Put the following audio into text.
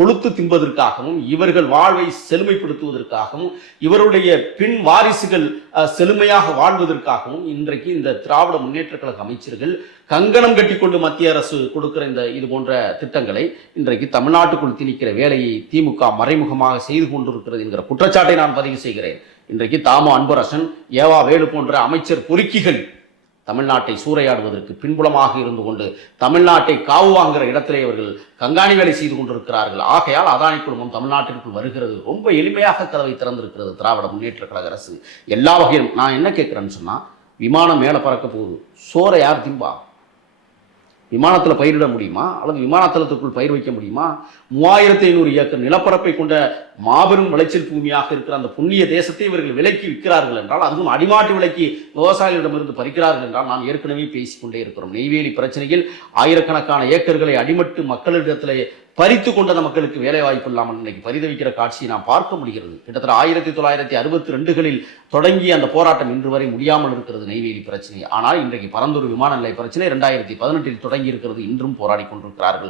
கொளுத்து தின்பதற்காகவும் இவர்கள் வாழ்வை செழுமைப்படுத்துவதற்காகவும் இவருடைய பின் வாரிசுகள் செழுமையாக வாழ்வதற்காகவும் இன்றைக்கு இந்த திராவிட முன்னேற்ற கழக அமைச்சர்கள் கங்கணம் கட்டிக்கொண்டு மத்திய அரசு கொடுக்கிற இது போன்ற திட்டங்களை இன்றைக்கு தமிழ்நாட்டுக்குள் திணிக்கிற வேலையை திமுக மறைமுகமாக செய்து கொண்டிருக்கிறது என்கிற குற்றச்சாட்டை நான் பதிவு செய்கிறேன். இன்றைக்கு தாமோ அன்பரசன், ஏவா வேலு போன்ற அமைச்சர் பொறுக்கிகள் தமிழ்நாட்டை சூறையாடுவதற்கு பின்புலமாக இருந்து கொண்டு தமிழ்நாட்டை காவு வாங்குகிற இடத்திலே அவர்கள் கண்காணி வேலை செய்து கொண்டிருக்கிறார்கள். ஆகையால் அதானி குழுமம் தமிழ்நாட்டிற்குள் வருகிறது. ரொம்ப எளிமையாக கதவை திறந்திருக்கிறது திராவிட முன்னேற்ற கழக அரசு எல்லா வகையிலும். நான் என்ன கேட்கிறேன்னு சொன்னா, விமானம் மேலே பறக்க போகுது, சோறை யார் திம்பா? விமானத்தில் பயிரிட முடியுமா? அல்லது விமானத்தளத்துக்குள் பயிர் வைக்க முடியுமா? 3500 ஏக்கர் நிலப்பரப்பை கொண்ட மாபெரும் விளைச்சல் பூமியாக இருக்கிற அந்த புண்ணிய தேசத்தை இவர்கள் விலைக்கு விற்கிறார்கள் என்றால், அதுவும் அடிமாட்டு விலைக்கு விவசாயிகளிடமிருந்து பறிக்கிறார்கள் என்றால், நாம் ஏற்கனவே பேசிக்கொண்டே இருக்கிறோம். நெய்வேலி பிரச்சனையில் ஆயிரக்கணக்கான ஏக்கர்களை அடிமட்டு மக்களிடத்திலே பறித்து கொண்ட மக்களுக்கு வேலை வாய்ப்பு இல்லாமல் இன்னைக்கு பரிதவிக்கிற காட்சியை நாம் பார்க்க முடிகிறது. கிட்டத்தட்ட 1962களில் தொடங்கிய அந்த போராட்டம் இன்று வரை முடியாமல் இருக்கிறது நெய்வேலி பிரச்சனை. ஆனால் இன்றைக்கு பரந்தூர் விமான நிலைய பிரச்சனை 2018 தொடங்கி இருக்கிறது. இன்றும் போராடி கொண்டிருக்கிறார்கள்.